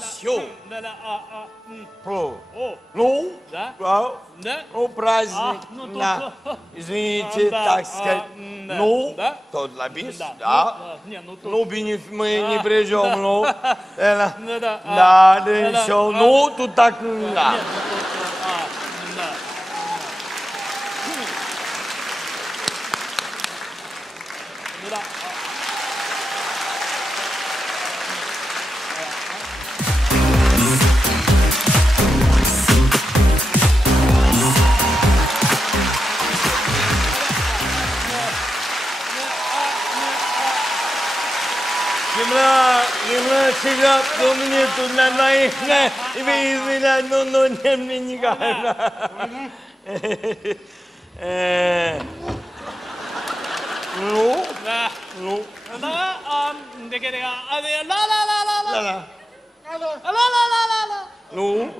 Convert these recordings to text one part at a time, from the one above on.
Еще. Ну, праздник. Извините, так сказать. Ну, тот лоббист, да. Ну, мы не придем, ну. Да, да, еще. Ну, тут так, да. Сега ко мне тут на наивно, и вы извиняете, но не мне никогда. Ну, ну. Ну.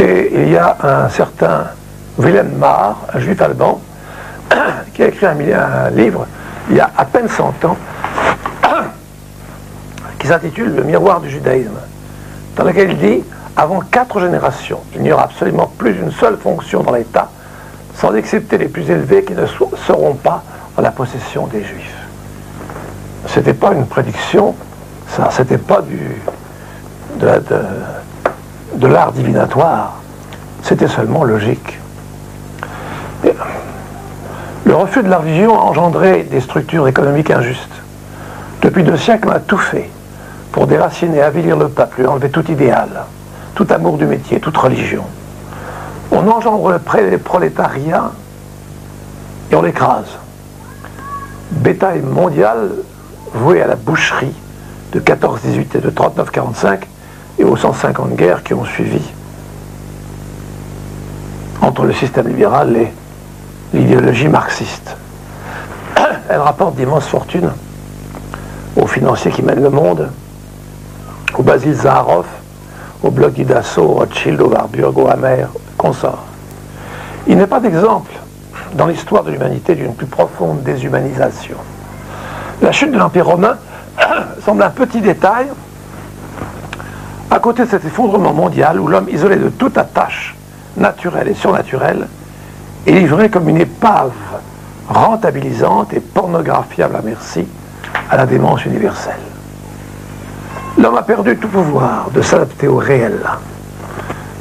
Et il y a un certain Wilhelm Marr, un juif allemand, qui a écrit un livre il y a à peine 100 ans, qui s'intitule Le miroir du judaïsme, dans lequel il dit « Avant 4 générations, il n'y aura absolument plus une seule fonction dans l'État, sans excepter les plus élevés qui ne seront pas en la possession des juifs. » C'était pas une prédiction, ça, c'était pas de l'art divinatoire, c'était seulement logique. Et le refus de la religion a engendré des structures économiques injustes. Depuis 2 siècles, on a tout fait pour déraciner, avilir le peuple, lui enlever tout idéal, tout amour du métier, toute religion. On engendre le prolétariat et on l'écrase. Bétail mondial voué à la boucherie de 14-18 et de 39-45 et aux 150 guerres qui ont suivi entre le système libéral et l'idéologie marxiste. Elle rapporte d'immenses fortunes aux financiers qui mènent le monde, au Basil Zaharoff, au bloc du Dassault, au Rothschild, au Warburg, au Hammer, consorts. Il n'est pas d'exemple dans l'histoire de l'humanité d'une plus profonde déshumanisation. La chute de l'Empire romain semble un petit détail à côté de cet effondrement mondial où l'homme, isolé de toute attache naturelle et surnaturelle, est livré comme une épave rentabilisante et pornographiable à merci à la démence universelle. L'homme a perdu tout pouvoir de s'adapter au réel.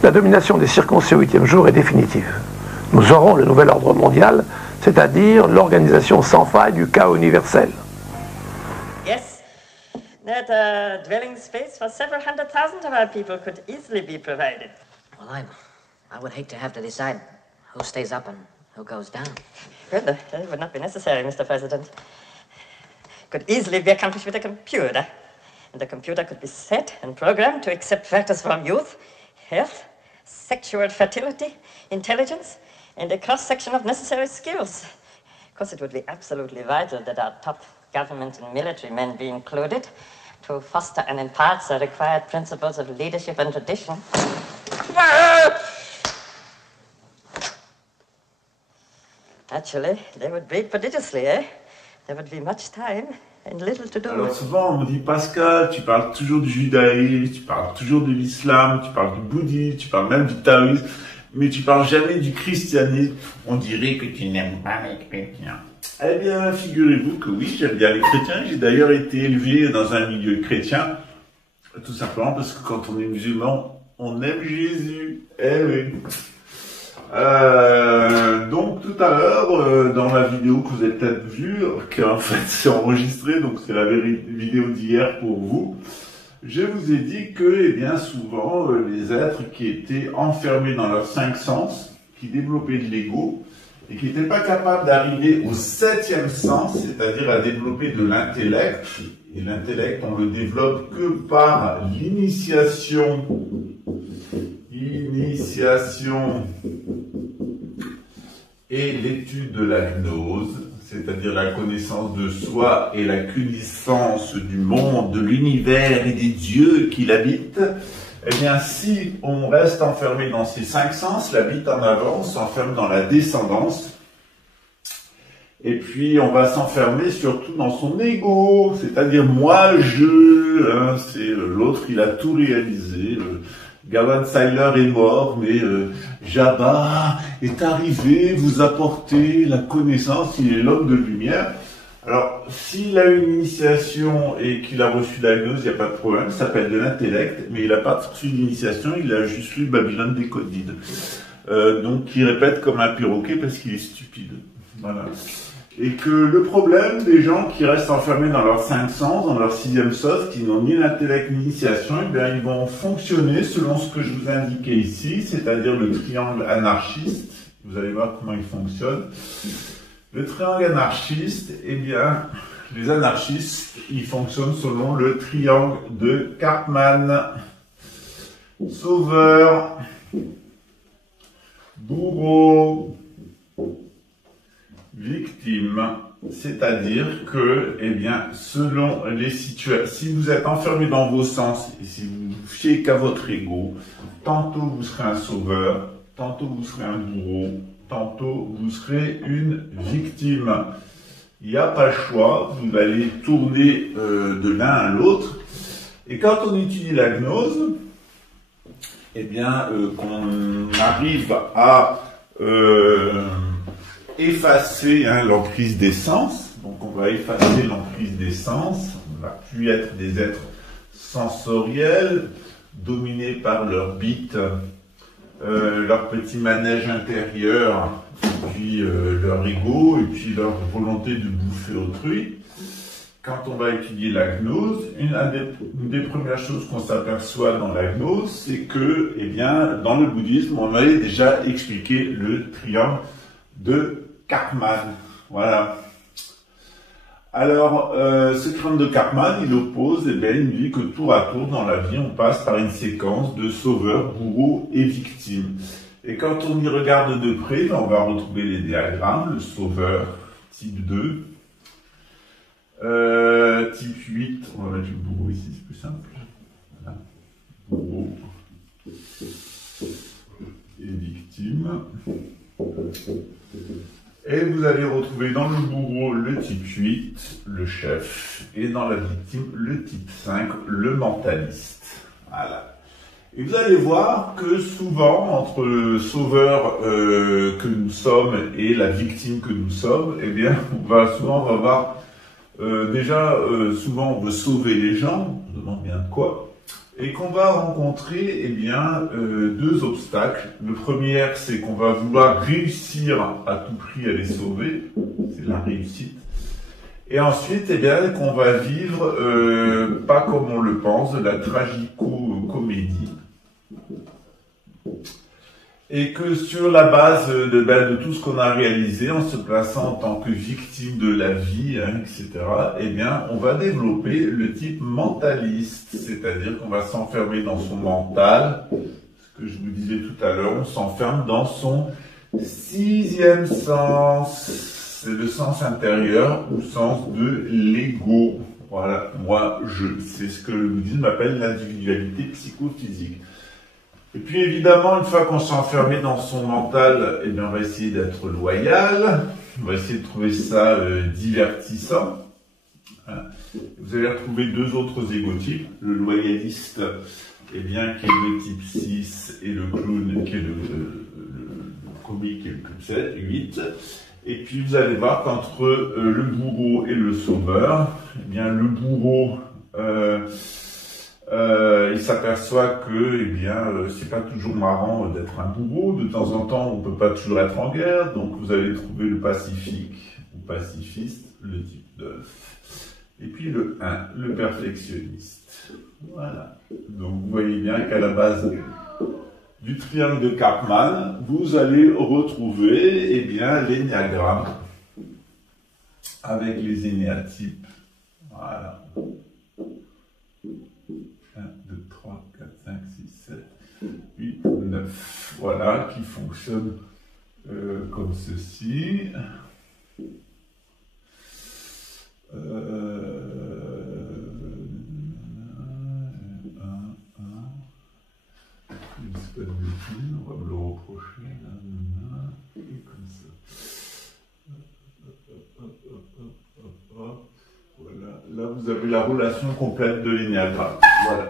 La domination des circoncis au 8e jour est définitive. Nous aurons le nouvel ordre mondial, c'est-à-dire l'organisation sans faille du chaos universel. Yes, that dwelling space for several 100,000 of our people could easily be provided. Well, I would hate to have to decide who stays up and who goes down. Well, that would not be necessary, Mr. President. Could easily be accomplished with a computer. And the computer could be set and programmed to accept factors from youth, health, sexual fertility, intelligence, and a cross-section of necessary skills. Of course, it would be absolutely vital that our top government and military men be included to foster and impart the required principles of leadership and tradition. Actually, they would breed prodigiously, eh? There would be much time and little to do. Alors souvent on me dit Pascal, tu parles toujours du judaïsme, tu parles toujours de l'islam, tu parles du bouddhisme, tu parles même du taoïsme, mais tu parles jamais du christianisme. On dirait que tu n'aimes pas les chrétiens. Eh bien, figurez-vous que oui, j'aime bien les chrétiens. J'ai d'ailleurs été élevé dans un milieu chrétien. Tout simplement parce que quand on est musulman, on aime Jésus. Eh oui. Donc tout à l'heure, dans la vidéo que vous avez peut-être vue, qu'en fait c'est enregistré, donc c'est la vidéo d'hier pour vous, je vous ai dit que, eh bien, souvent, les êtres qui étaient enfermés dans leurs 5 sens, qui développaient de l'ego, et qui n'étaient pas capables d'arriver au 7e sens, c'est-à-dire à développer de l'intellect, et l'intellect, on le développe que par l'initiation et l'étude de la gnose, c'est-à-dire la connaissance de soi et la connaissance du monde, de l'univers et des dieux qui l'habitent. Eh bien, si on reste enfermé dans ces 5 sens, la vie en avant s'enferme dans la descendance. Et puis, on va s'enfermer surtout dans son ego, c'est-à-dire moi, je, hein, c'est l'autre, il a tout réalisé. Gawain Sylar est mort, mais Jabba est arrivé vous apporter la connaissance, il est l'homme de lumière. Alors, s'il a une initiation et qu'il a reçu la gnose, il n'y a pas de problème, ça s'appelle de l'intellect, mais il n'a pas reçu d'initiation, il a juste lu Babylone Décoded. Donc, il répète comme un perroquet parce qu'il est stupide. Voilà. Et que le problème des gens qui restent enfermés dans leurs 5 sens, dans leur 6e sens, qui n'ont ni l'intellect ni l'initiation, eh bien, ils vont fonctionner selon ce que je vous ai indiqué ici, c'est-à-dire le triangle anarchiste. Vous allez voir comment il fonctionne. Le triangle anarchiste, eh bien, les anarchistes, ils fonctionnent selon le triangle de Karpman. Sauveur, bourreau, victime, c'est-à-dire que, eh bien, selon les situations, si vous êtes enfermé dans vos sens, et si vous vous fiez qu'à votre ego, tantôt vous serez un sauveur, tantôt vous serez un bourreau, tantôt vous serez une victime. Il n'y a pas le choix, vous allez tourner de l'un à l'autre. Et quand on étudie la gnose, eh bien, qu'on arrive à effacer l'emprise des sens. Donc on va effacer l'emprise des sens. On ne va plus être des êtres sensoriels, dominés par leur bite, leur petit manège intérieur, et puis leur ego, et puis leur volonté de bouffer autrui. Quand on va étudier la gnose, une des premières choses qu'on s'aperçoit dans la gnose, c'est que, eh bien, dans le bouddhisme, on avait déjà expliqué le triangle de Karpman. Voilà. Alors, ce triangle de Karpman, il oppose, eh bien, il dit que tour à tour dans la vie, on passe par une séquence de sauveurs, bourreaux et victimes. Et quand on y regarde de près, on va retrouver les diagrammes, le sauveur type 2, type 8, on va mettre le bourreau ici, c'est plus simple. Voilà. Bourreau et victime. Et vous allez retrouver dans le bourreau le type 8, le chef, et dans la victime le type 5, le mentaliste. Voilà. Et vous allez voir que souvent, entre le sauveur que nous sommes et la victime que nous sommes, eh bien, on va voir, souvent on veut sauver les gens, on se demande bien de quoi, et qu'on va rencontrer, eh bien, 2 obstacles. Le premier, c'est qu'on va vouloir réussir à tout prix à les sauver, c'est la réussite. Et ensuite, eh bien, qu'on va vivre, pas comme on le pense, de la tragico-comédie. Et que sur la base de tout ce qu'on a réalisé, en se plaçant en tant que victime de la vie, etc., eh bien, on va développer le type mentaliste, c'est-à-dire qu'on va s'enfermer dans son mental, ce que je vous disais tout à l'heure, on s'enferme dans son 6e sens, c'est le sens intérieur ou sens de l'ego. Voilà, moi, c'est ce que le bouddhisme appelle l'individualité psychophysique. Et puis évidemment, une fois qu'on s'est enfermé dans son mental, eh bien, on va essayer d'être loyal, on va essayer de trouver ça divertissant. Vous allez retrouver 2 autres égotypes, le loyaliste, eh bien, qui est le type 6, et le clown, qui est le comique, qui est le type 8. Et puis vous allez voir qu'entre le bourreau et le sauveur, eh bien, le bourreau il s'aperçoit que, eh bien, c'est pas toujours marrant d'être un bourreau. De temps en temps, on peut pas toujours être en guerre. Donc, vous allez trouver le pacifique ou pacifiste, le type 9. Et puis le 1, le perfectionniste. Voilà. Donc, vous voyez bien qu'à la base du triangle de Karpman, vous allez retrouver, eh bien, l'énéagramme avec les énéatypes. Voilà. 1, 2, 3, 4, 5, 6, 7, 8, 9. Voilà, qui fonctionne comme ceci. On va me le reprocher. Et comme ça. Voilà. Là, vous avez la relation complète de l'énéagramme. Voilà.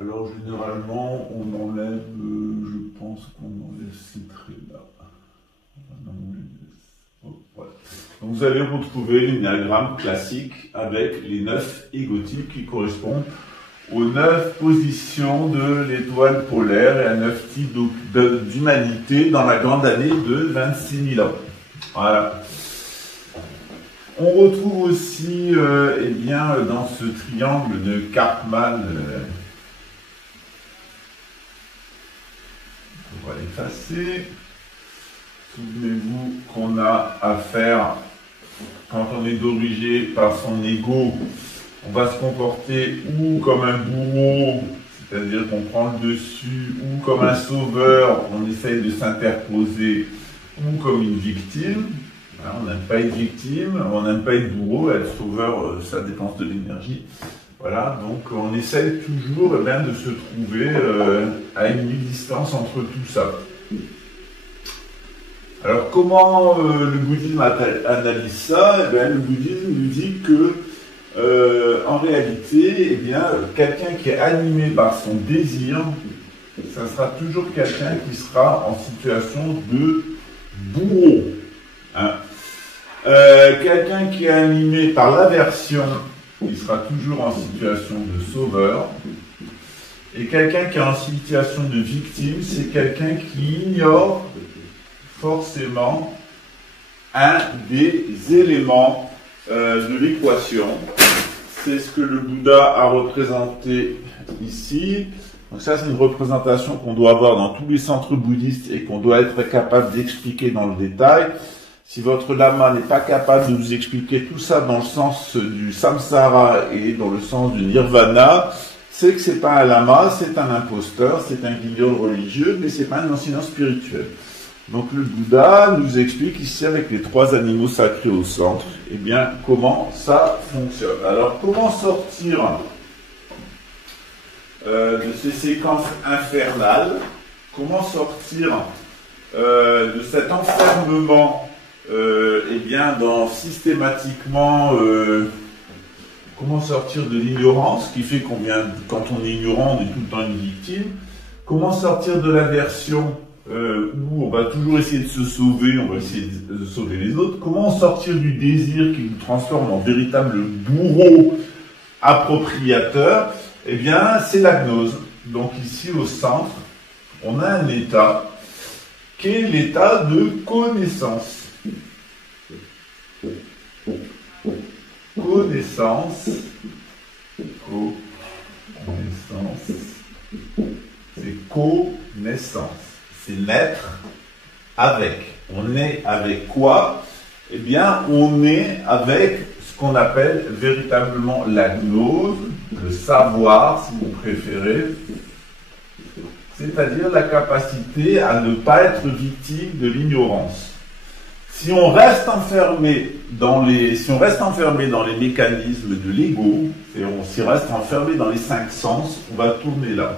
Alors, généralement, on enlève, je pense qu'on enlève ces traits-là. Voilà. Donc, vous allez retrouver l'énéagramme classique avec les 9 égotypes qui correspondent aux 9 positions de l'étoile polaire et à 9 types d'humanité dans la grande année de 26 000 ans. Voilà. On retrouve aussi, eh bien, dans ce triangle de Karpman, on va l'effacer. Souvenez-vous qu'on a affaire, quand on est dirigé par son ego, on va se comporter ou comme un bourreau, c'est-à-dire qu'on prend le dessus, ou comme un sauveur, on essaye de s'interposer, ou comme une victime. On n'aime pas être victime, on n'aime pas être bourreau, être sauveur, ça dépense de l'énergie. Voilà, donc on essaye toujours eh bien, de se trouver à une distance entre tout ça. Alors comment le bouddhisme analyse ça? Eh bien, le bouddhisme nous dit que en réalité, eh bien, quelqu'un qui est animé par son désir, ça sera toujours quelqu'un qui sera en situation de bourreau. Hein. Quelqu'un qui est animé par l'aversion, il sera toujours en situation de sauveur. Et quelqu'un qui est en situation de victime, c'est quelqu'un qui ignore forcément un des éléments de l'équation. C'est ce que le Bouddha a représenté ici. Donc ça, c'est une représentation qu'on doit avoir dans tous les centres bouddhistes et qu'on doit être capable d'expliquer dans le détail. Si votre lama n'est pas capable de vous expliquer tout ça dans le sens du samsara et dans le sens du nirvana, c'est que c'est pas un lama, c'est un imposteur, c'est un guignol religieux, mais c'est pas un enseignant spirituel. Donc le Bouddha nous explique ici avec les 3 animaux sacrés au centre, eh bien comment ça fonctionne. Alors comment sortir de ces séquences infernales, comment sortir de cet enfermement, eh bien dans systématiquement, comment sortir de l'ignorance, qui fait qu'on vient, quand on est ignorant, on est tout le temps une victime, comment sortir de l'aversion, où on va toujours essayer de se sauver, on va essayer de sauver les autres, comment sortir du désir qui nous transforme en véritable bourreau appropriateur, eh bien c'est la gnose. Donc ici au centre, on a un état qui est l'état de connaissance. Connaissance, c'est connaissance, c'est naître avec. On est avec quoi? Eh bien, on est avec ce qu'on appelle véritablement la gnose, le savoir, si vous préférez, c'est-à-dire la capacité à ne pas être victime de l'ignorance. Si on reste enfermé dans les mécanismes de l'ego, et on s'y reste enfermé dans les 5 sens, on va tourner là.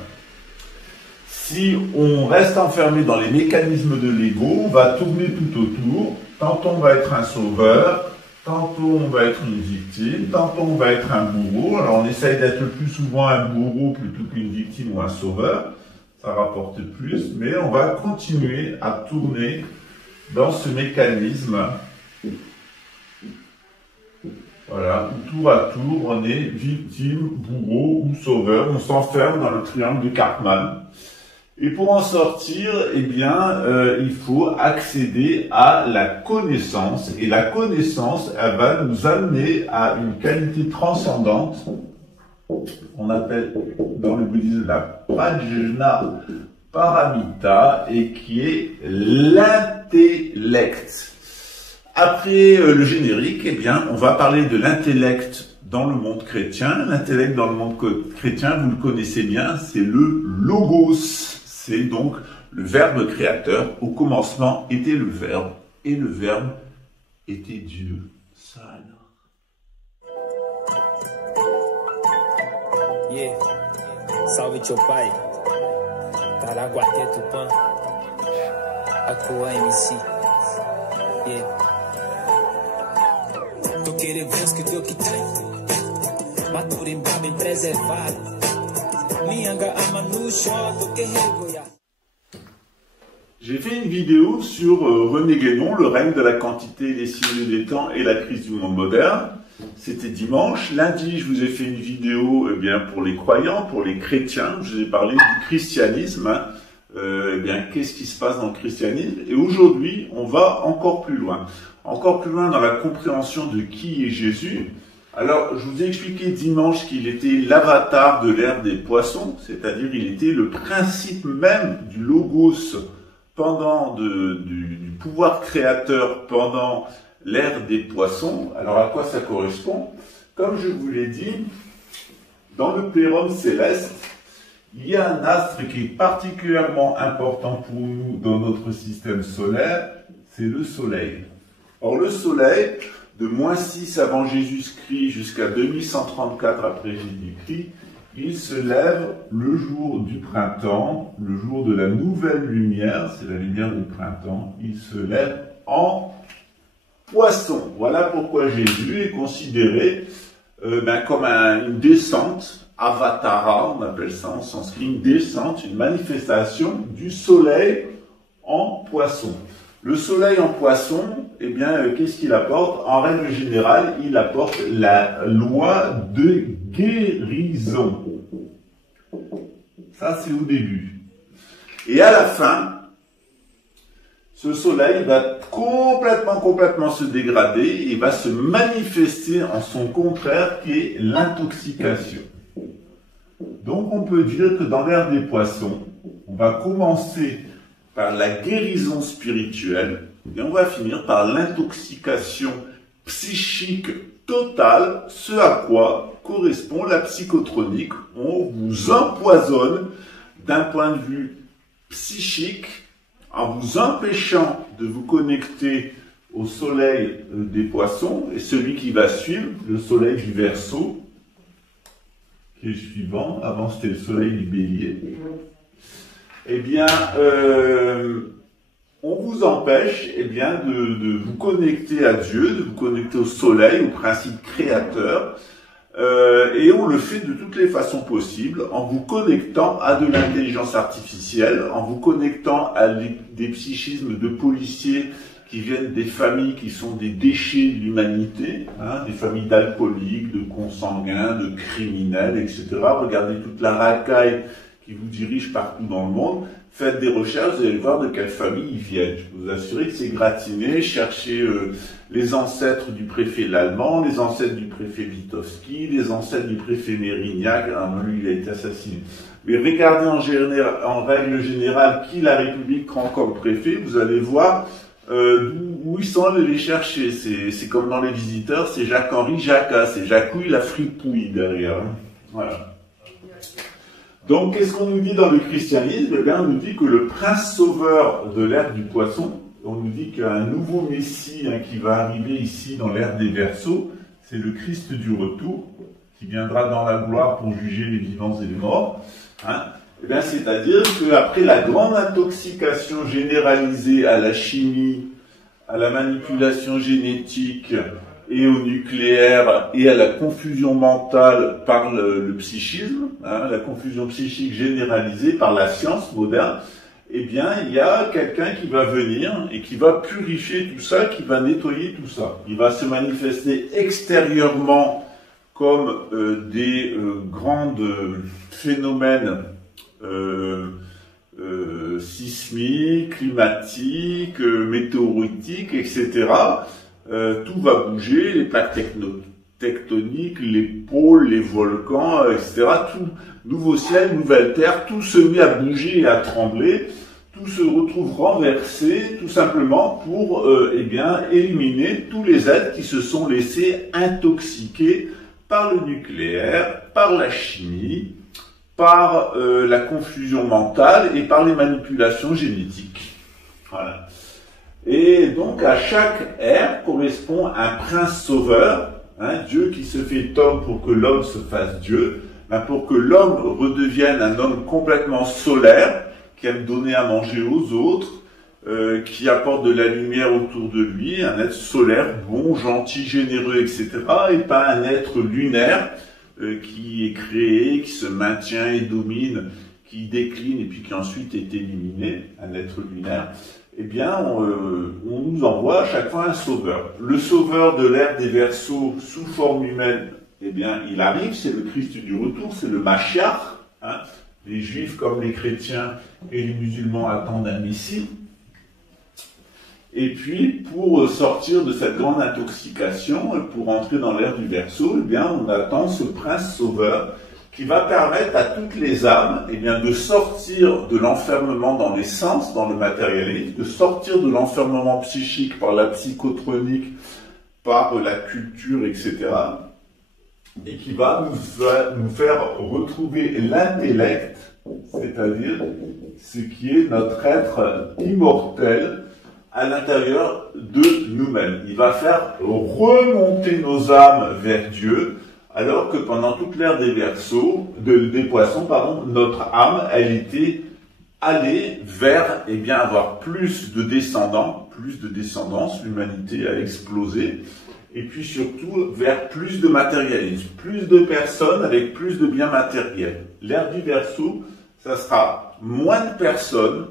Si on reste enfermé dans les mécanismes de l'ego, on va tourner tout autour. Tantôt on va être un sauveur, tantôt on va être une victime, tantôt on va être un bourreau. Alors on essaye d'être le plus souvent un bourreau plutôt qu'une victime ou un sauveur. Ça rapporte plus, mais on va continuer à tourner dans ce mécanisme Voilà, tour à tour, on est victime, bourreau ou sauveur. On s'enferme dans le triangle de Cartman. Et pour en sortir, eh bien, il faut accéder à la connaissance. Et la connaissance, elle va nous amener à une qualité transcendante. On appelle dans le bouddhisme la Prajna Paramita, et qui est l'intellect. Après le générique, eh bien, on va parler de l'intellect dans le monde chrétien. L'intellect dans le monde chrétien, vous le connaissez bien, c'est le logos. C'est donc le verbe créateur. Au commencement était le verbe, et le verbe était Dieu. Ça alors. Yeah, salve teu pai, Taraguaté Tupã, Aqua MC. Yeah. Tu querer ver que tu que tem, Maturimba bem preservado, Mianga Amanu Xoto que regoia. J'ai fait une vidéo sur René Guénon, le règne de la quantité, les signes des temps et la crise du monde moderne. C'était dimanche. Lundi, je vous ai fait une vidéo eh bien, pour les croyants, pour les chrétiens. Je vous ai parlé du christianisme. Eh bien, qu'est-ce qui se passe dans le christianisme? Et aujourd'hui, on va encore plus loin. Encore plus loin dans la compréhension de qui est Jésus. Alors, je vous ai expliqué dimanche qu'il était l'avatar de l'ère des poissons, c'est-à-dire il était le principe même du logos pendant du pouvoir créateur pendant l'ère des poissons. Alors, à quoi ça correspond? Comme je vous l'ai dit, dans le plérum céleste, il y a un astre qui est particulièrement important pour nous dans notre système solaire, c'est le Soleil. Or, le Soleil, de -6 avant Jésus-Christ jusqu'à 2134 après Jésus-Christ, il se lève le jour du printemps, le jour de la nouvelle lumière, c'est la lumière du printemps, il se lève en Poisson. Voilà pourquoi Jésus est considéré comme une descente, avatara, on appelle ça en sanskrit, une descente, une manifestation du soleil en Poisson. Le soleil en Poisson, eh bien, qu'est-ce qu'il apporte? En règle générale, il apporte la loi de guérison. Ça, c'est au début. Et à la fin, ce soleil va complètement se dégrader et va se manifester en son contraire qui est l'intoxication. Donc on peut dire que dans l'ère des poissons, on va commencer par la guérison spirituelle et on va finir par l'intoxication psychique totale, ce à quoi correspond la psychotronique. On vous empoisonne d'un point de vue psychique en vous empêchant de vous connecter au soleil des poissons, et celui qui va suivre, le soleil du Verseau, qui est le suivant, avant c'était le soleil du Bélier, eh bien, on vous empêche eh bien, de vous connecter à Dieu, de vous connecter au soleil, au principe créateur, et on le fait de toutes les façons possibles, en vous connectant à de l'intelligence artificielle, en vous connectant à des psychismes de policiers qui viennent des familles qui sont des déchets de l'humanité, hein, des familles d'alcooliques, de consanguins, de criminels, etc. Regardez toute la racaille qui vous dirige partout dans le monde. Faites des recherches, vous allez voir de quelle famille ils viennent. Je peux vous assurer que c'est gratiné. Cherchez les ancêtres du préfet l'Allemand, les ancêtres du préfet Witowski, les ancêtres du préfet Mérignac. Lui, il a été assassiné. Mais regardez en règle générale qui la République prend comme préfet. Vous allez voir où ils sont allés les chercher. C'est comme dans Les Visiteurs, c'est Jacques-Henri Jacquat, c'est Jacouille la fripouille derrière. Voilà. Donc, qu'est-ce qu'on nous dit dans le christianisme? Eh bien, on nous dit que le prince sauveur de l'ère du poisson, on nous dit qu'il y a un nouveau messie qui va arriver ici dans l'ère des Verseaux, c'est le Christ du retour, qui viendra dans la gloire pour juger les vivants et les morts. Hein. Eh bien, c'est-à-dire qu'après la grande intoxication généralisée à la chimie, à la manipulation génétique, et au nucléaire et à la confusion mentale par le psychisme, hein, la confusion psychique généralisée par la science moderne, eh bien, il y a quelqu'un qui va venir et qui va purifier tout ça, qui va nettoyer tout ça. Il va se manifester extérieurement comme des grands phénomènes sismiques, climatiques, météoritiques, etc. Tout va bouger, les plaques tectoniques, les pôles, les volcans, etc. Tout, nouveau ciel, nouvelle terre, tout se met à bouger et à trembler, tout se retrouve renversé, tout simplement pour eh bien, éliminer tous les êtres qui se sont laissés intoxiquer par le nucléaire, par la chimie, par la confusion mentale et par les manipulations génétiques. Voilà. Et donc à chaque ère correspond un prince sauveur, hein, Dieu qui se fait homme pour que l'homme se fasse Dieu, ben pour que l'homme redevienne un homme complètement solaire, qui aime donner à manger aux autres, qui apporte de la lumière autour de lui, un être solaire, bon, gentil, généreux, etc., et pas un être lunaire qui est créé, qui se maintient et domine, qui décline et puis qui ensuite est éliminé, un être lunaire. Eh bien, on nous envoie à chaque fois un sauveur. Le sauveur de l'ère des Verseaux sous forme humaine, eh bien, il arrive, c'est le Christ du retour, c'est le Mashiach. Hein. Les Juifs comme les chrétiens et les musulmans attendent un Messie. Et puis, pour sortir de cette grande intoxication, pour entrer dans l'ère du Verseau, eh bien, on attend ce prince sauveur qui va permettre à toutes les âmes eh bien, de sortir de l'enfermement dans les sens, dans le matérialisme, de sortir de l'enfermement psychique par la psychotronique, par la culture, etc. Et qui va nous faire retrouver l'intellect, c'est-à-dire ce qui est notre être immortel à l'intérieur de nous-mêmes. Il va faire remonter nos âmes vers Dieu, alors que pendant toute l'ère des des poissons, notre âme, elle était allée vers, eh bien, avoir plus de descendants, plus de descendance, l'humanité a explosé, et puis surtout vers plus de matérialisme, plus de personnes avec plus de biens matériels. L'ère du Verseau, ça sera moins de personnes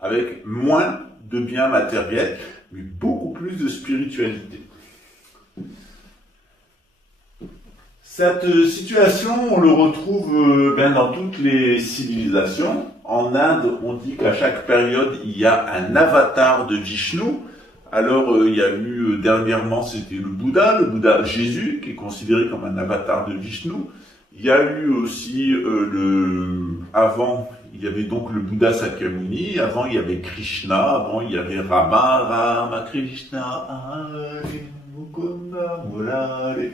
avec moins de biens matériels, mais beaucoup plus de spiritualité. Cette situation, on le retrouve bien dans toutes les civilisations. En Inde, on dit qu'à chaque période, il y a un avatar de Vishnu. Alors, il y a eu, dernièrement, c'était le Bouddha Jésus, qui est considéré comme un avatar de Vishnu. Il y a eu aussi, avant, il y avait donc le Bouddha Sakyamuni, avant il y avait Krishna, avant il y avait Rama Krishna, Mukunda, Murari.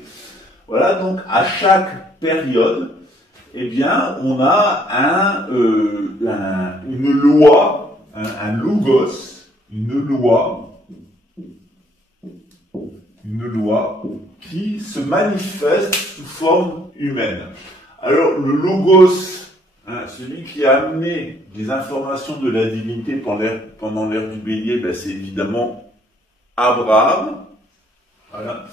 Voilà, donc à chaque période, eh bien, on a une loi, un logos, une loi qui se manifeste sous forme humaine. Alors, le logos, celui qui a amené des informations de la divinité pendant l'ère du Bélier, ben, c'est évidemment Abraham. Voilà.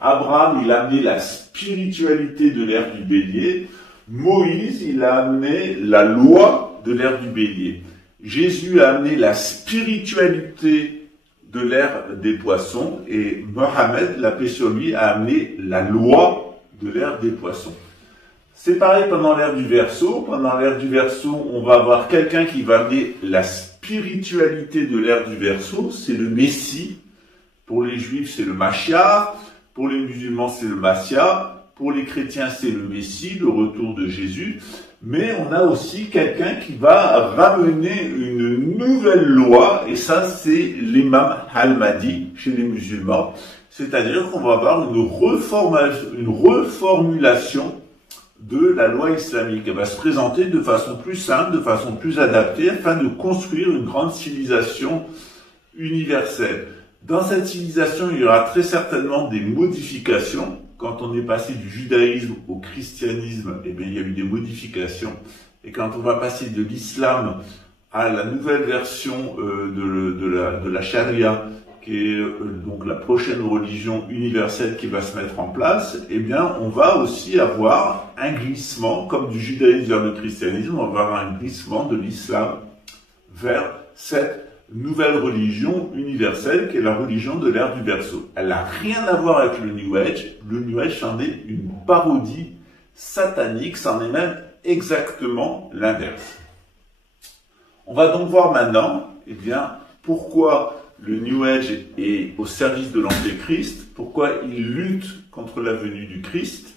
Abraham, il a amené la spiritualité de l'ère du Bélier. Moïse, il a amené la loi de l'ère du Bélier. Jésus a amené la spiritualité de l'ère des poissons. Et Mohammed, la paix sur lui, a amené la loi de l'ère des poissons. C'est pareil pendant l'ère du Verseau. Pendant l'ère du Verseau, on va avoir quelqu'un qui va amener la spiritualité de l'ère du Verseau. C'est le Messie. Pour les Juifs, c'est le Mashiach. Pour les musulmans, c'est le Massia. Pour les chrétiens, c'est le Messie, le retour de Jésus. Mais on a aussi quelqu'un qui va ramener une nouvelle loi, et ça, c'est l'imam al-Mahdi chez les musulmans. C'est-à-dire qu'on va avoir une reformulation de la loi islamique. Elle va se présenter de façon plus simple, de façon plus adaptée, afin de construire une grande civilisation universelle. Dans cette civilisation, il y aura très certainement des modifications. Quand on est passé du judaïsme au christianisme, eh bien, il y a eu des modifications. Et quand on va passer de l'islam à la nouvelle version de la charia, qui est donc la prochaine religion universelle qui va se mettre en place, eh bien, on va aussi avoir un glissement, comme du judaïsme vers le christianisme, on va avoir un glissement de l'islam vers cette nouvelle religion universelle qui est la religion de l'ère du Verseau. Elle n'a rien à voir avec le New Age. Le New Age, c'en est une parodie satanique, c'en est même exactement l'inverse. On va donc voir maintenant, eh bien, pourquoi le New Age est au service de l'Antéchrist, pourquoi il lutte contre la venue du Christ.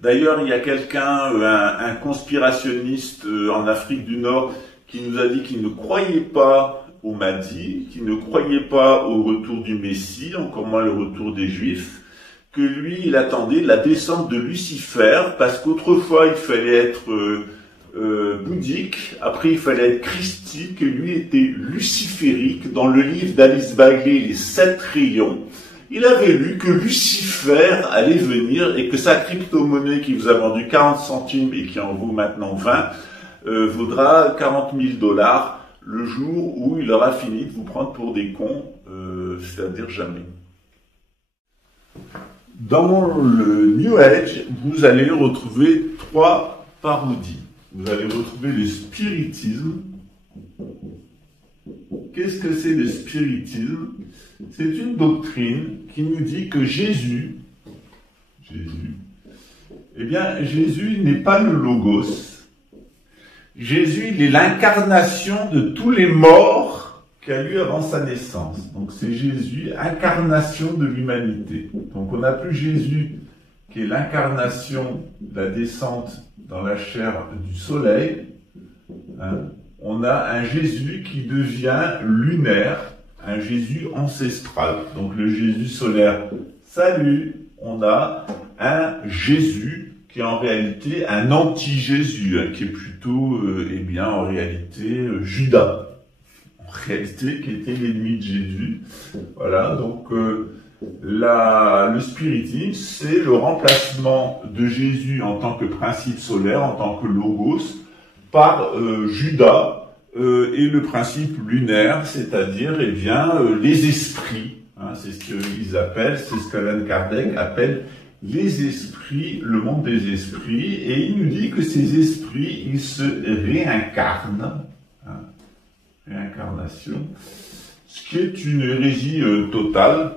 D'ailleurs, il y a quelqu'un, un conspirationniste en Afrique du Nord, qui nous a dit qu'il ne croyait pas au Mahdi, qu'il ne croyait pas au retour du Messie, encore moins le retour des Juifs, que lui, il attendait la descente de Lucifer, parce qu'autrefois, il fallait être bouddhique, après il fallait être christique, et lui était luciférique. Dans le livre d'Alice Bagley, Les 7 rayons, il avait lu que Lucifer allait venir et que sa crypto-monnaie qui vous a vendu 40 centimes et qui en vaut maintenant 20, vaudra 40 000 $ le jour où il aura fini de vous prendre pour des cons, c'est-à-dire jamais. Dans le New Age, vous allez retrouver 3 parodies. Vous allez retrouver le spiritisme. Qu'est-ce que c'est le spiritisme? C'est une doctrine qui nous dit que Jésus, eh bien, Jésus n'est pas le Logos. Jésus, il est l'incarnation de tous les morts qu'il y a eu avant sa naissance. Donc c'est Jésus, incarnation de l'humanité. Donc on n'a plus Jésus qui est l'incarnation de la descente dans la chair du soleil. On a un Jésus qui devient lunaire, un Jésus ancestral. Donc le Jésus solaire, salut, on a un Jésus qui est en réalité un anti-Jésus, qui est plutôt, eh bien, en réalité, Judas. En réalité, qui était l'ennemi de Jésus. Voilà, donc le spiritisme, c'est le remplacement de Jésus en tant que principe solaire, en tant que logos, par Judas et le principe lunaire, c'est-à-dire, eh bien, les esprits. C'est ce qu'ils appellent, c'est ce qu'Alan Kardec appelle les esprits, le monde des esprits, et il nous dit que ces esprits, ils se réincarnent, réincarnation, ce qui est une hérésie totale.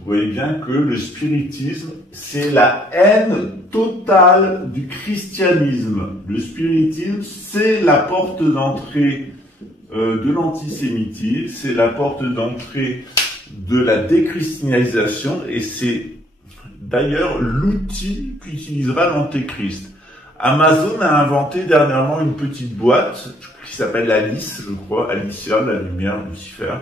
Vous voyez bien que le spiritisme, c'est la haine totale du christianisme. Le spiritisme, c'est la porte d'entrée de l'antisémitisme, c'est la porte d'entrée de la déchristianisation, et c'est d'ailleurs l'outil qu'utilisera l'Antéchrist. Amazon a inventé dernièrement une petite boîte qui s'appelle Alice, je crois, Alicia, la lumière, Lucifer.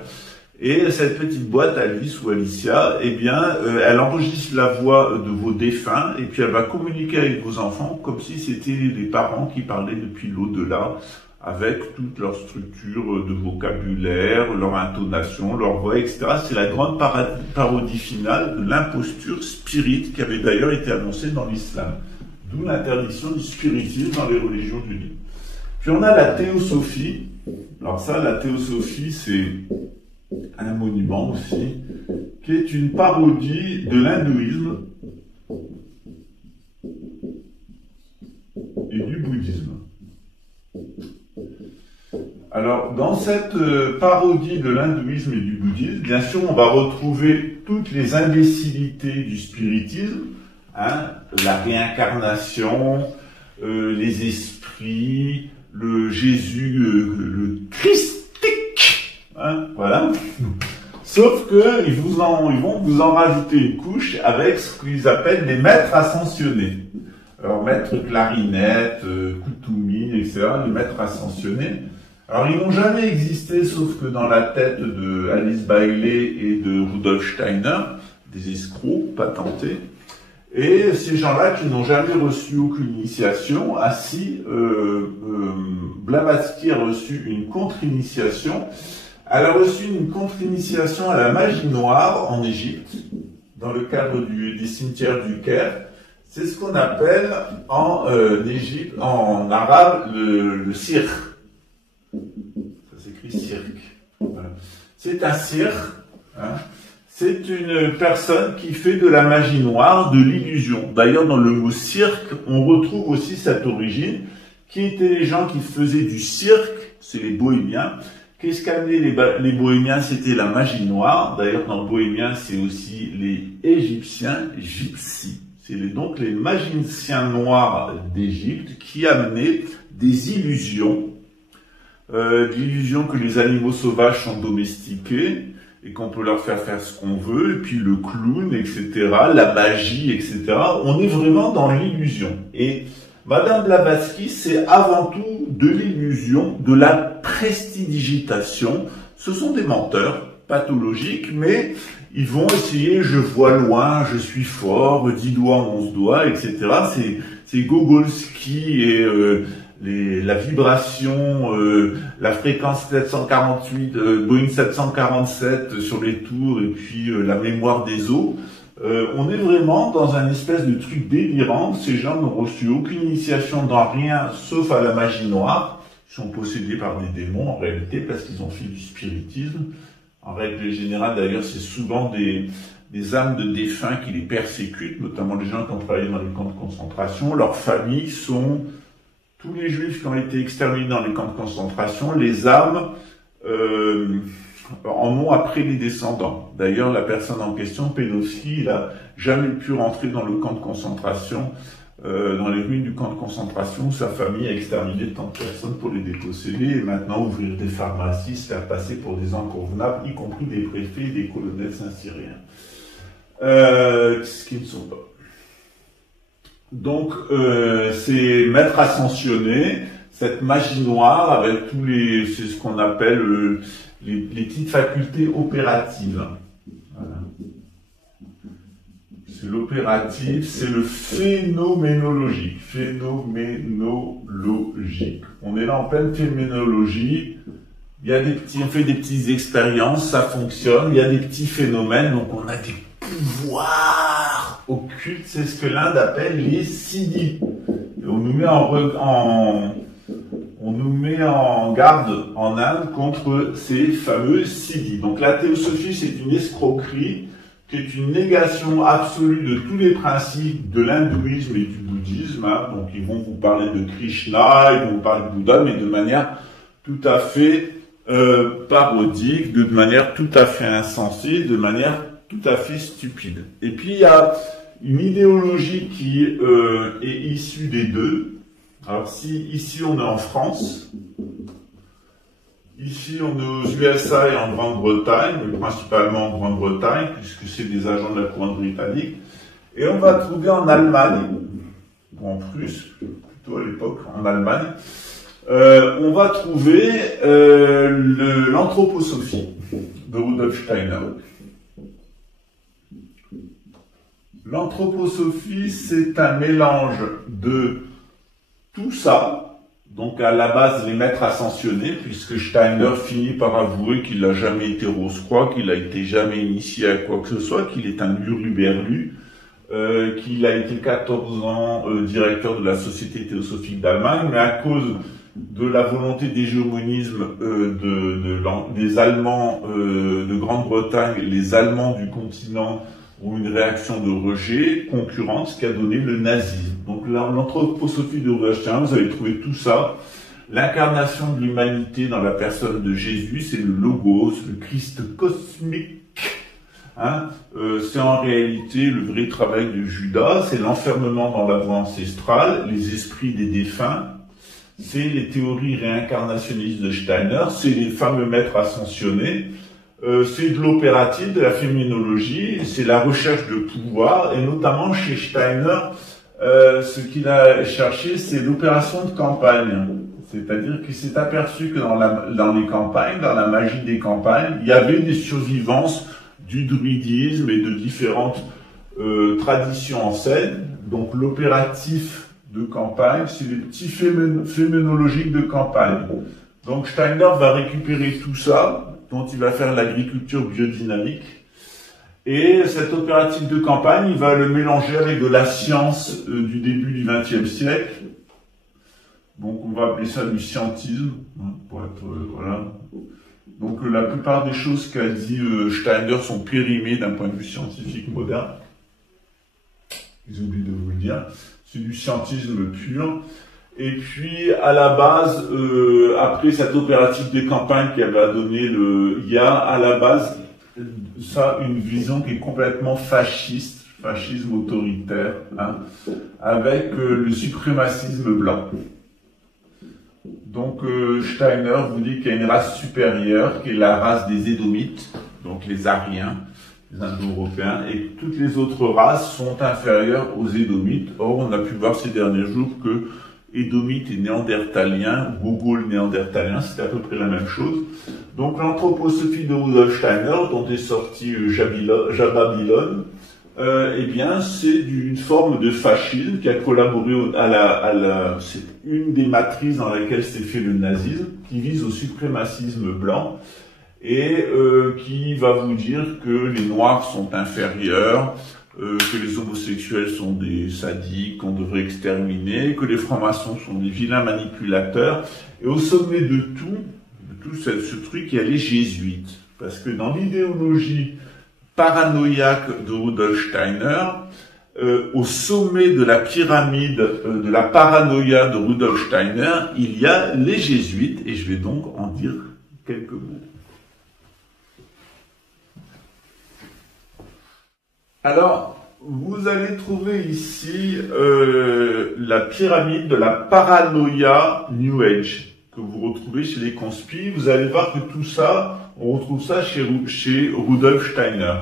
Et cette petite boîte, Alice ou Alicia, eh bien, elle enregistre la voix de vos défunts et puis elle va communiquer avec vos enfants comme si c'était des parents qui parlaient depuis l'au-delà, avec toute leur structure de vocabulaire, leur intonation, leur voix, etc. C'est la grande parodie finale de l'imposture spirite qui avait d'ailleurs été annoncée dans l'islam. D'où l'interdiction du spiritisme dans les religions du livre. Puis on a la théosophie. Alors ça, la théosophie, c'est un monument aussi, qui est une parodie de l'hindouisme et du bouddhisme. Alors, dans cette parodie de l'hindouisme et du bouddhisme, bien sûr, on va retrouver toutes les imbécilités du spiritisme, la réincarnation, les esprits, le Jésus, le christique, voilà. Sauf que ils vont vous en rajouter une couche avec ce qu'ils appellent les maîtres ascensionnés. Alors, maître clarinette, Koutoumi, etc., les maîtres ascensionnés. Alors, ils n'ont jamais existé, sauf que dans la tête de Alice Bailey et de Rudolf Steiner, des escrocs patentés. Et ces gens-là qui n'ont jamais reçu aucune initiation, Blavatsky a reçu une contre-initiation. Elle a reçu une contre-initiation à la magie noire en Égypte, dans le cadre des cimetières du Caire. C'est ce qu'on appelle en Égypte, en arabe, le cirque. Ça s'écrit cirque. Voilà. C'est un cirque. C'est une personne qui fait de la magie noire, de l'illusion. D'ailleurs, dans le mot cirque, on retrouve aussi cette origine, qui étaient les gens qui faisaient du cirque, c'est les bohémiens, Qu'est-ce qu'amenaient les bohémiens? C'était la magie noire. D'ailleurs, dans le bohémien, c'est aussi les égyptiens, gypsies. C'est donc les magiciens noirs d'Égypte qui amenaient des illusions. L'illusion que les animaux sauvages sont domestiqués et qu'on peut leur faire ce qu'on veut, et puis le clown, etc., la magie, etc. On est vraiment dans l'illusion. Et Madame Blavatsky, c'est avant tout de l'illusion, de la prestidigitation. Ce sont des menteurs pathologiques, mais ils vont essayer, je vois loin, je suis fort, 10 doigts, 11 doigts, etc. C'est Gogolski et la vibration, la fréquence 748, Boeing 747 sur les tours, et puis la mémoire des eaux. On est vraiment dans un espèce de truc délirant. Ces gens n'ont reçu aucune initiation dans rien, sauf à la magie noire. Ils sont possédés par des démons, en réalité, parce qu'ils ont fait du spiritisme. En règle générale, d'ailleurs, c'est souvent des âmes de défunts qui les persécutent, notamment les gens qui ont travaillé dans les camps de concentration. Leurs familles sont... Tous les juifs qui ont été exterminés dans les camps de concentration, les âmes en ont après les descendants. D'ailleurs, la personne en question, Pédowski, il n'a jamais pu rentrer dans le camp de concentration, dans les ruines du camp de concentration, où sa famille a exterminé tant de personnes pour les déposséder, et maintenant ouvrir des pharmacies, se faire passer pour des inconvenables, y compris des préfets et des colonels saint-cyriens. Ce qui ne sont pas. Donc, c'est Maître Ascensionné, cette magie noire avec tous les, c'est ce qu'on appelle les petites facultés opératives. Voilà. C'est l'opératif, c'est le phénoménologique. Phénoménologique. On est là en pleine phénoménologie. Il y a des petits, on fait des petites expériences, ça fonctionne. Il y a des petits phénomènes, donc on a des pouvoirs occultes. C'est ce que l'Inde appelle les siddhis. Et on nous met en garde en Inde contre ces fameux siddhis. Donc la théosophie, c'est une escroquerie qui est une négation absolue de tous les principes de l'hindouisme et du bouddhisme. Hein. Donc ils vont vous parler de Krishna, ils vont vous parler de Bouddha, mais de manière tout à fait parodique, de manière tout à fait insensée, de manière tout à fait stupide. Et puis il y a une idéologie qui est issue des deux. Alors si ici on est en France, ici on est aux USA et en Grande-Bretagne, mais principalement en Grande-Bretagne, puisque c'est des agents de la couronne britannique, et on va trouver en Allemagne, ou en Prusse, plutôt à l'époque, en Allemagne, on va trouver l'anthroposophie de Rudolf Steiner. L'anthroposophie, c'est un mélange de tout ça, donc à la base les maîtres ascensionnés, puisque Steiner finit par avouer qu'il n'a jamais été Rose-Croix, qu'il n'a été jamais initié à quoi que ce soit, qu'il est un hurluberlu, qu'il a été 14 ans directeur de la Société théosophique d'Allemagne, mais à cause de la volonté d'hégémonisme des Allemands de Grande-Bretagne, les Allemands du continent ont une réaction de rejet concurrente, ce qui a donné le nazisme. Donc l'anthroposophie de Rudolf Steiner, vous avez trouvé tout ça. L'incarnation de l'humanité dans la personne de Jésus, c'est le Logos, le Christ cosmique. Hein, c'est en réalité le vrai travail de Judas, c'est l'enfermement dans la voie ancestrale, les esprits des défunts, c'est les théories réincarnationnistes de Steiner, c'est les fameux maîtres ascensionnés, c'est de l'opératif, de la phénoménologie, c'est la recherche de pouvoir, et notamment chez Steiner, ce qu'il a cherché, c'est l'opération de campagne. C'est-à-dire qu'il s'est aperçu que dans les campagnes, dans la magie des campagnes, il y avait des survivances du druidisme et de différentes traditions anciennes. Donc l'opératif de campagne, c'est les petits phénoménologiques de campagne. Donc Steiner va récupérer tout ça, dont il va faire l'agriculture biodynamique. Et cet opératif de campagne, il va le mélanger avec de la science du début du XXe siècle. Donc on va appeler ça du scientisme, hein, pour être, voilà. Donc la plupart des choses qu'a dit Steiner sont périmées d'un point de vue scientifique moderne. J'ai oublié de vous le dire. C'est du scientisme pur. Et puis, à la base, après cette opérative de campagne qui avait donné il y a à la base, ça, une vision qui est complètement fasciste, fascisme autoritaire, hein, avec le suprémacisme blanc. Donc, Steiner vous dit qu'il y a une race supérieure, qui est la race des Édomites, donc les Aryens, les Indo-Européens, et que toutes les autres races sont inférieures aux Édomites. Or, on a pu voir ces derniers jours que Édomites et Néandertaliens, Gogol néandertalien, c'est à peu près la même chose. Donc, l'anthroposophie de Rudolf Steiner, dont est sorti Babylone, eh bien, c'est une forme de fascisme qui a collaboré c'est une des matrices dans laquelle s'est fait le nazisme, qui vise au suprémacisme blanc et qui va vous dire que les Noirs sont inférieurs, que les homosexuels sont des sadiques qu'on devrait exterminer, que les francs-maçons sont des vilains manipulateurs. Et au sommet de tout ce truc, il y a les jésuites. Parce que dans l'idéologie paranoïaque de Rudolf Steiner, au sommet de la pyramide de la paranoïa de Rudolf Steiner, il y a les jésuites, et je vais donc en dire quelques mots. Alors, vous allez trouver ici la pyramide de la paranoïa New Age, que vous retrouvez chez les conspis. Vous allez voir que tout ça, on retrouve ça chez Rudolf Steiner.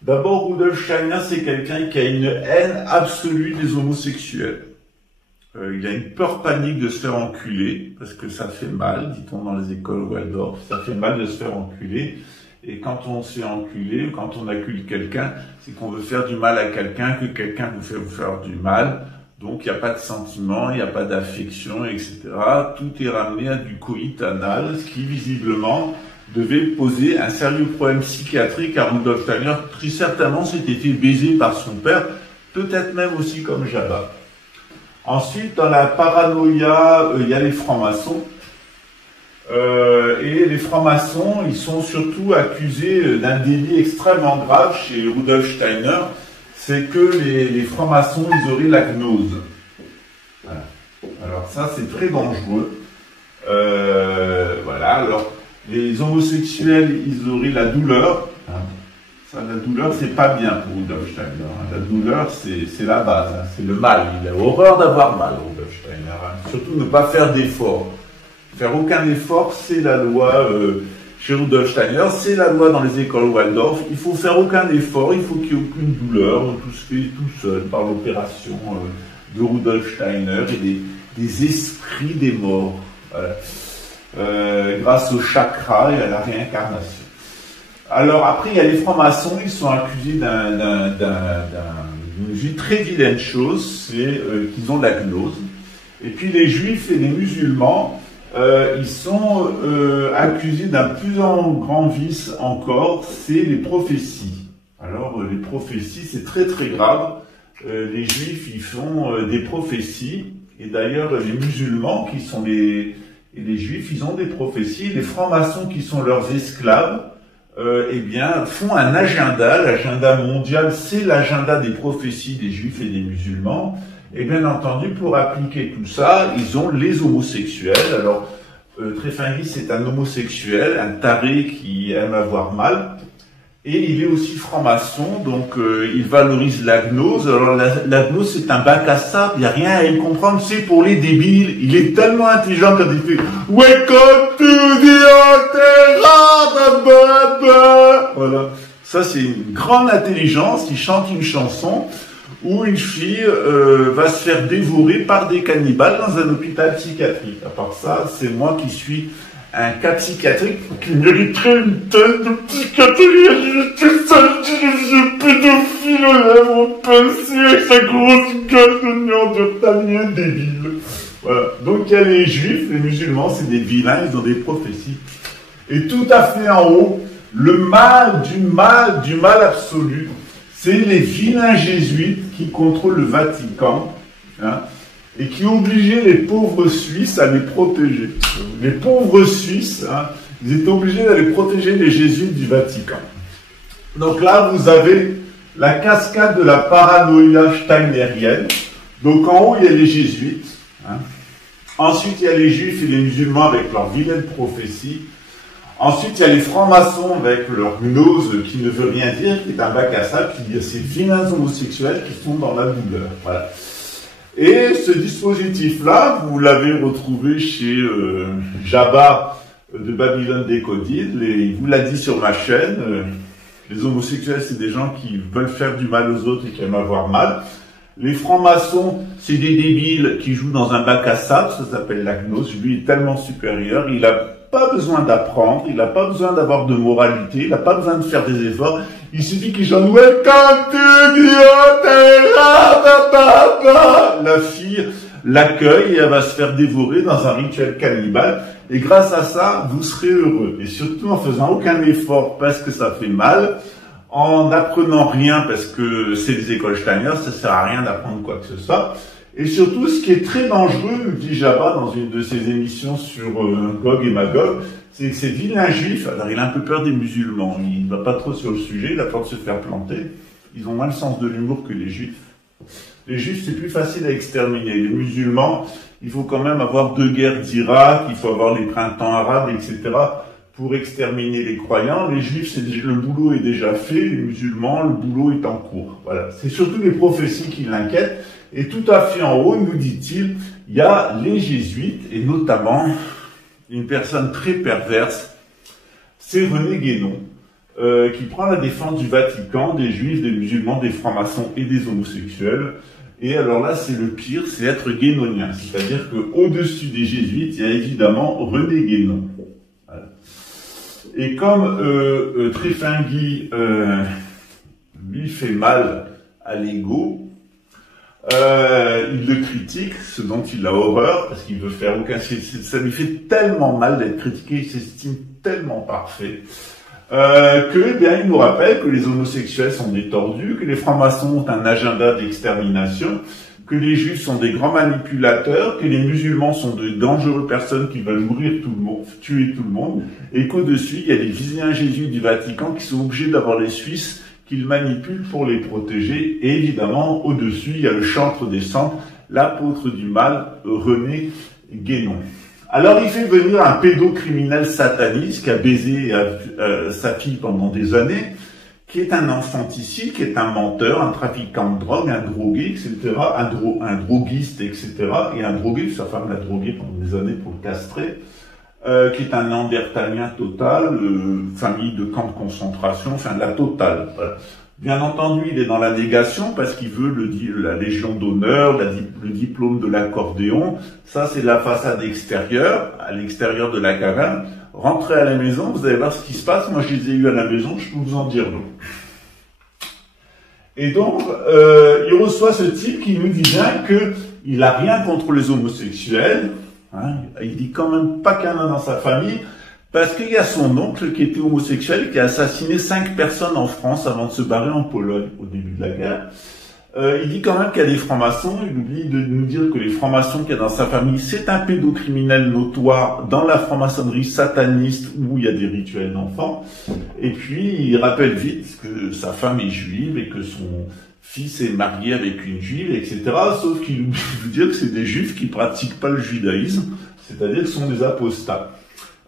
D'abord, Rudolf Steiner, c'est quelqu'un qui a une haine absolue des homosexuels. Il a une peur panique de se faire enculer, parce que ça fait mal, dit-on dans les écoles Waldorf, ça fait mal de se faire enculer. Et quand on se fait enculer, quand on accule quelqu'un, c'est qu'on veut faire du mal à quelqu'un, que quelqu'un vous faire du mal. Donc, il n'y a pas de sentiment, il n'y a pas d'affection, etc. Tout est ramené à du coït anal, ce qui, visiblement, devait poser un sérieux problème psychiatrique à Rudolf Steiner, qui certainement s'était fait baiser par son père, peut-être même aussi comme Jabba. Ensuite, dans la paranoïa, il y a les francs-maçons. Et les francs-maçons, ils sont surtout accusés d'un délit extrêmement grave chez Rudolf Steiner, c'est que les francs-maçons, ils auraient la gnose. Voilà. Alors ça, c'est très dangereux. Voilà, alors les homosexuels, ils auraient la douleur. Ça, la douleur, c'est pas bien pour Rudolf Steiner. La douleur, c'est la base, c'est le mal. Il a horreur d'avoir mal, Rudolf Steiner. Surtout ne pas faire d'efforts. Faire aucun effort, c'est la loi chez Rudolf Steiner, c'est la loi dans les écoles Waldorf. Il faut faire aucun effort, il faut qu'il n'y ait aucune douleur, tout se fait tout seul par l'opération de Rudolf Steiner et des esprits des morts, voilà. Grâce au chakra et à la réincarnation. Alors après, il y a les francs-maçons, ils sont accusés d'une très vilaine chose, c'est qu'ils ont la gnose. Et puis les juifs et les musulmans, ils sont accusés d'un plus grand vice encore, c'est les prophéties. Alors les prophéties, c'est très très grave. Les juifs, ils font des prophéties, et d'ailleurs les musulmans, qui sont et les juifs, ils ont des prophéties. Les francs-maçons, qui sont leurs esclaves, eh bien, font un agenda. L'agenda mondial, c'est l'agenda des prophéties des juifs et des musulmans. Et bien entendu, pour appliquer tout ça, ils ont les homosexuels. Alors, Tréfingis, c'est un homosexuel, un taré qui aime avoir mal. Et il est aussi franc-maçon, donc il valorise la gnose. Alors, la gnose, c'est un bac à sable, il n'y a rien à y comprendre, c'est pour les débiles. Il est tellement intelligent quand il fait « Welcome to the Otera !» Voilà. Ça, c'est une grande intelligence. Il chante une chanson où une fille va se faire dévorer par des cannibales dans un hôpital psychiatrique. À part ça, c'est moi qui suis un cas psychiatrique qui mériterait une thèse de psychiatrie. J'étais ça, le vieux pédophile aux lèvres pincées avec sa grosse gueule de néandertalien débile. Voilà. Donc il y a les juifs, les musulmans, c'est des vilains, ils ont des prophéties. Et tout à fait en haut, le mal du mal absolu, c'est les vilains jésuites qui contrôlent le Vatican, hein, et qui obligeaient les pauvres Suisses à les protéger. Les pauvres Suisses, hein, ils étaient obligés d'aller protéger les jésuites du Vatican. Donc là, vous avez la cascade de la paranoïa steinérienne. Donc en haut, il y a les jésuites, hein, Ensuite, il y a les juifs et les musulmans avec leurs vilaines prophéties. Ensuite, il y a les francs-maçons avec leur gnose qui ne veut rien dire, qui est un bac à sable, puis il y a ces vilains homosexuels qui sont dans la douleur. Voilà. Et ce dispositif-là, vous l'avez retrouvé chez Jabba de Babylone Décoded, il vous l'a dit sur ma chaîne, les homosexuels, c'est des gens qui veulent faire du mal aux autres et qui aiment avoir mal. Les francs-maçons, c'est des débiles qui jouent dans un bac à sable, ça s'appelle la gnose. Lui est tellement supérieur, il n'a pas besoin d'apprendre, il n'a pas besoin d'avoir de moralité, il n'a pas besoin de faire des efforts. Il suffit qu'il chante « Welcome to Guillaume !» La fille l'accueille et elle va se faire dévorer dans un rituel cannibale. Et grâce à ça, vous serez heureux. Et surtout en faisant aucun effort parce que ça fait mal, en n'apprenant rien parce que c'est des écoles Steiner, ça sert à rien d'apprendre quoi que ce soit. Et surtout, ce qui est très dangereux, dit Jabba dans une de ses émissions sur Gog et Magog, c'est que ces vilains juifs, alors il a un peu peur des musulmans, il ne va pas trop sur le sujet, il a peur de se faire planter, ils ont moins le sens de l'humour que les juifs. Les juifs, c'est plus facile à exterminer. Les musulmans, il faut quand même avoir 2 guerres d'Irak, il faut avoir les printemps arabes, etc., pour exterminer les croyants. Les juifs, le boulot est déjà fait, les musulmans, le boulot est en cours. Voilà. C'est surtout les prophéties qui l'inquiètent. Et tout à fait en haut, nous dit-il, il y a les jésuites, et notamment une personne très perverse, c'est René Guénon, qui prend la défense du Vatican, des juifs, des musulmans, des francs-maçons et des homosexuels. Et alors là, c'est le pire, c'est être guénonien. C'est-à-dire qu'au-dessus des jésuites, il y a évidemment René Guénon. Voilà. Et comme Tréfingui lui fait mal à l'ego, il le critique, ce dont il a horreur, parce qu'il veut faire aucun... Ça lui fait tellement mal d'être critiqué, il s'estime tellement parfait, que, bien, il nous rappelle que les homosexuels sont des tordus, que les francs-maçons ont un agenda d'extermination, que les juifs sont des grands manipulateurs, que les musulmans sont de dangereuses personnes qui veulent mourir tout le monde, tuer tout le monde, et qu'au-dessus, il y a des vilains jésuites du Vatican qui sont obligés d'avoir les Suisses qu'ils manipulent pour les protéger. Et évidemment, au-dessus, il y a le chantre des centres, l'apôtre du mal, René Guénon. Alors, il fait venir un pédocriminel sataniste qui a baisé sa fille pendant des années, qui est un infanticide, qui est un menteur, un trafiquant de drogue, un drogué, etc., un droguiste, etc., et un drogué, sa femme l'a drogué pendant des années pour le castrer, qui est un néandertalien total, famille de camps de concentration, enfin la totale. Voilà. Bien entendu, il est dans la négation parce qu'il veut la Légion d'honneur, le diplôme de l'accordéon. Ça, c'est la façade extérieure, à l'extérieur de la caverne. Rentrez à la maison, vous allez voir ce qui se passe. Moi, je les ai eus à la maison, je peux vous en dire non. Et donc, il reçoit ce type qui nous dit bien qu'il n'a rien contre les homosexuels. Hein, il dit quand même pas qu'il y en a dans sa famille, parce qu'il y a son oncle qui était homosexuel et qui a assassiné 5 personnes en France avant de se barrer en Pologne au début de la guerre. Il dit quand même qu'il y a des francs-maçons, il oublie de nous dire que les francs-maçons qu'il y a dans sa famille, c'est un pédocriminel notoire dans la franc-maçonnerie sataniste où il y a des rituels d'enfants. Et puis, il rappelle vite que sa femme est juive et que son fils est marié avec une juive, etc. Sauf qu'il oublie de dire que c'est des juifs qui pratiquent pas le judaïsme, c'est-à-dire que ce sont des apostats.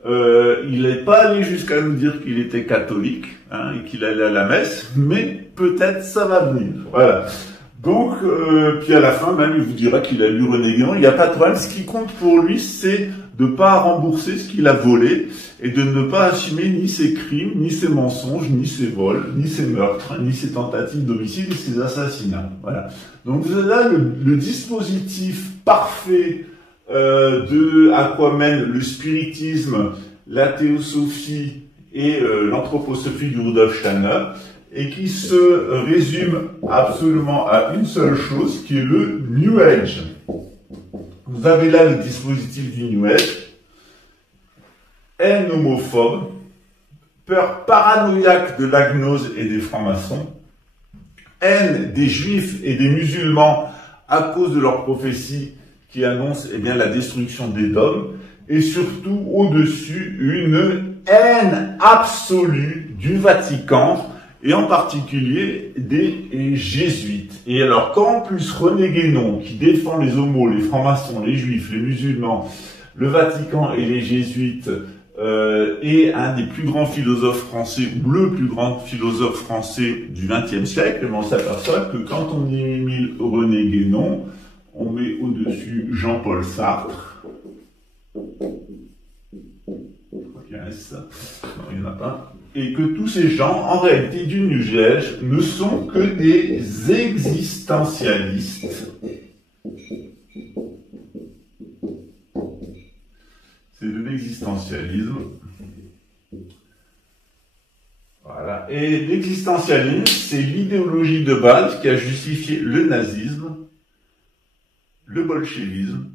Il n'est pas allé jusqu'à nous dire qu'il était catholique, hein, et qu'il allait à la messe, mais peut-être ça va venir. Voilà. Donc, puis à la fin, même, il vous dira qu'il a lu René Guénon. Il n'y a pas de problème. Ce qui compte pour lui, c'est de ne pas rembourser ce qu'il a volé et de ne pas assumer ni ses crimes, ni ses mensonges, ni ses vols, ni ses meurtres, ni ses tentatives d'homicide et ses assassinats. Voilà. Donc, vous avez là le dispositif parfait de à quoi mène le spiritisme, la théosophie et l'anthroposophie du Rudolf Steiner, et qui se résume absolument à une seule chose, qui est le New Age. Vous avez là le dispositif du New Age, haine homophobe, peur paranoïaque de la gnose et des francs-maçons, haine des juifs et des musulmans à cause de leurs prophéties qui annoncent la destruction des dômes, et surtout au-dessus une haine absolue du Vatican et en particulier des jésuites. Et alors, quand en plus René Guénon, qui défend les homos, les francs-maçons, les juifs, les musulmans, le Vatican et les jésuites, est un des plus grands philosophes français, ou le plus grand philosophe français du XXe siècle, on s'aperçoit que quand on émile René Guénon, on met au-dessus Jean-Paul Sartre. Il y a ça. Non, il n'y en a pas. Et que tous ces gens, en réalité, du New Age, ne sont que des existentialistes. C'est de l'existentialisme. Voilà. Et l'existentialisme, c'est l'idéologie de base qui a justifié le nazisme, le bolchevisme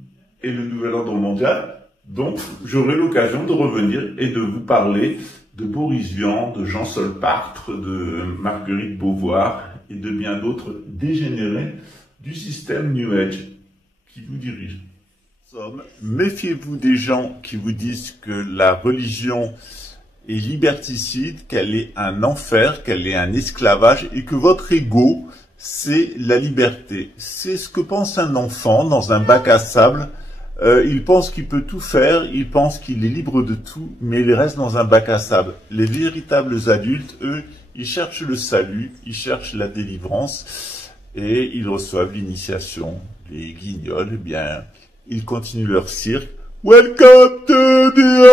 et le nouvel ordre mondial. Donc, j'aurai l'occasion de revenir et de vous parler de Boris Vian, de Jean Solpartre, de Marguerite Beauvoir et de bien d'autres dégénérés du système New Age qui vous dirige. Méfiez-vous des gens qui vous disent que la religion est liberticide, qu'elle est un enfer, qu'elle est un esclavage et que votre ego, c'est la liberté. C'est ce que pense un enfant dans un bac à sable. Il pense qu'il peut tout faire, il pense qu'il est libre de tout, mais il reste dans un bac à sable. Les véritables adultes, eux, ils cherchent le salut, ils cherchent la délivrance et ils reçoivent l'initiation. Les guignols, eh bien, ils continuent leur cirque. Welcome to the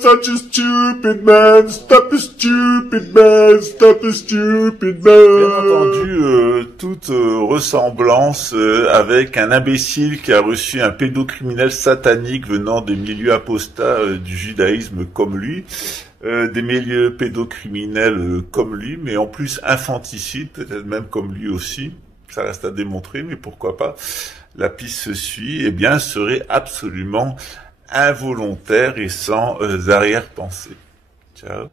such a stupid man, stop a stupid man, stop a stupid man. Bien entendu, toute ressemblance avec un imbécile qui a reçu un pédocriminel satanique venant des milieux apostats du judaïsme comme lui, des milieux pédocriminels comme lui, mais en plus infanticides, peut-être même comme lui aussi. Ça reste à démontrer, mais pourquoi pas. La piste se suit, eh bien, serait absolument involontaire et sans arrière-pensée. Ciao.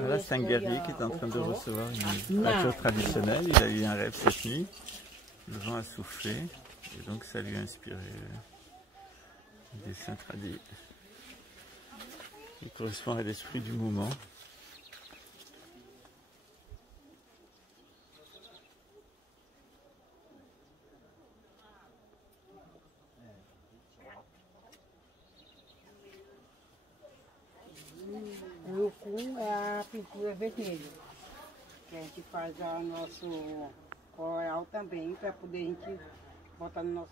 Là, c'est un guerrier qui est en train de recevoir une voiture traditionnelle. Il a eu un rêve cette nuit. Le vent a soufflé. Et donc, ça lui a inspiré des dessins tradis. Il correspond à l'esprit du moment. O urucum é a pintura vermelha, que a gente faz o nosso coral também, para poder a gente botar no nosso...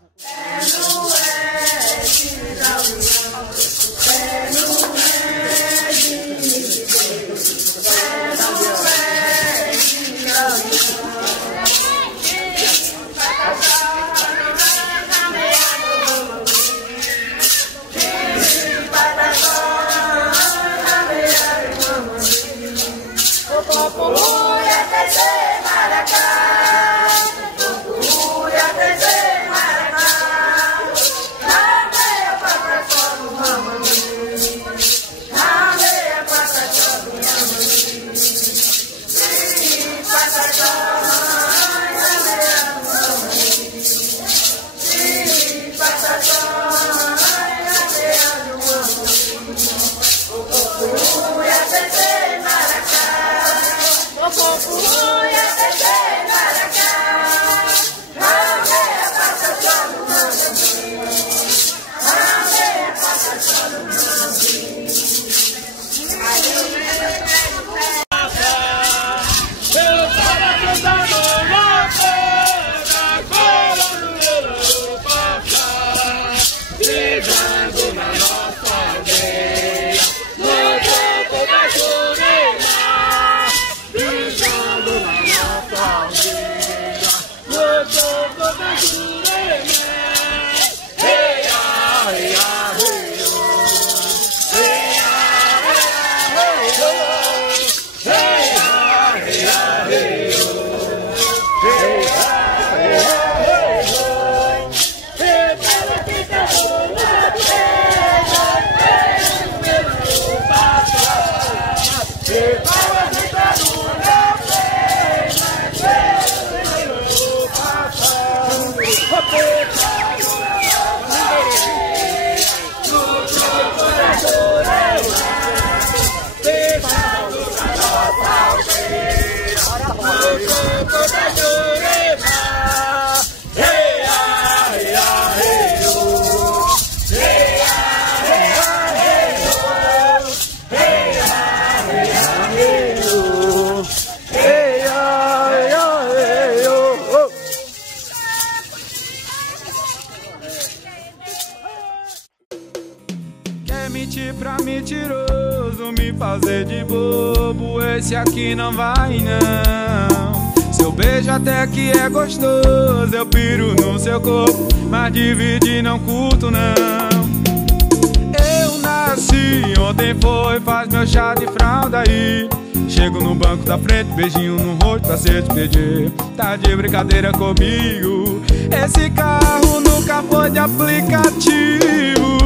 Passa Quer mentir pra mentiroso, me fazer de bobo, esse aqui não vai não. Seu beijo até que é gostoso, eu piro no seu corpo, mas dividir não curto não. Eu nasci, ontem foi, faz meu chá de fralda aí. Chego no banco da frente, beijinho no rosto pra se despedir. Tá de brincadeira comigo, esse carro nunca foi de aplicativo.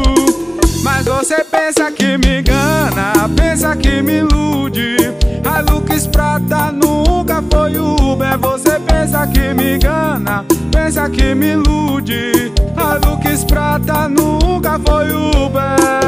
Mas você pensa que me engana, pensa que me ilude. Hilux prata nunca foi Uber. Você pensa que me engana, pensa que me ilude. Hilux prata nunca foi Uber.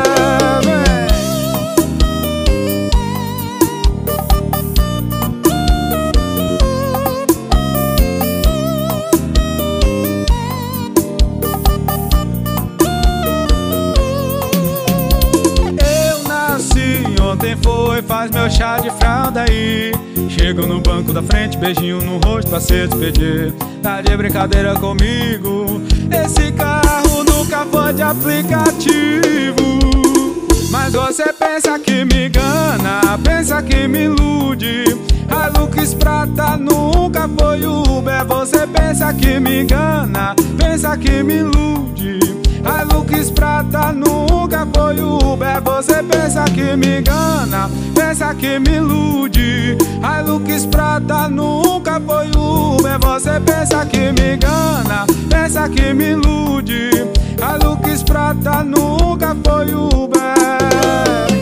Ontem foi, faz meu chá de fralda aí. Chego no banco da frente, beijinho no rosto pra se despedir. Tá de brincadeira comigo, esse carro nunca foi de aplicativo. Mas você pensa que me engana, pensa que me ilude. Hilux prata nunca foi Uber. Você pensa que me engana, pensa que me ilude. Hilux prata nunca foi Uber. Você pensa que me engana, pensa que me ilude. Hilux prata nunca foi Uber. Você pensa que me engana, pensa que me ilude. Hilux prata nunca foi Uber.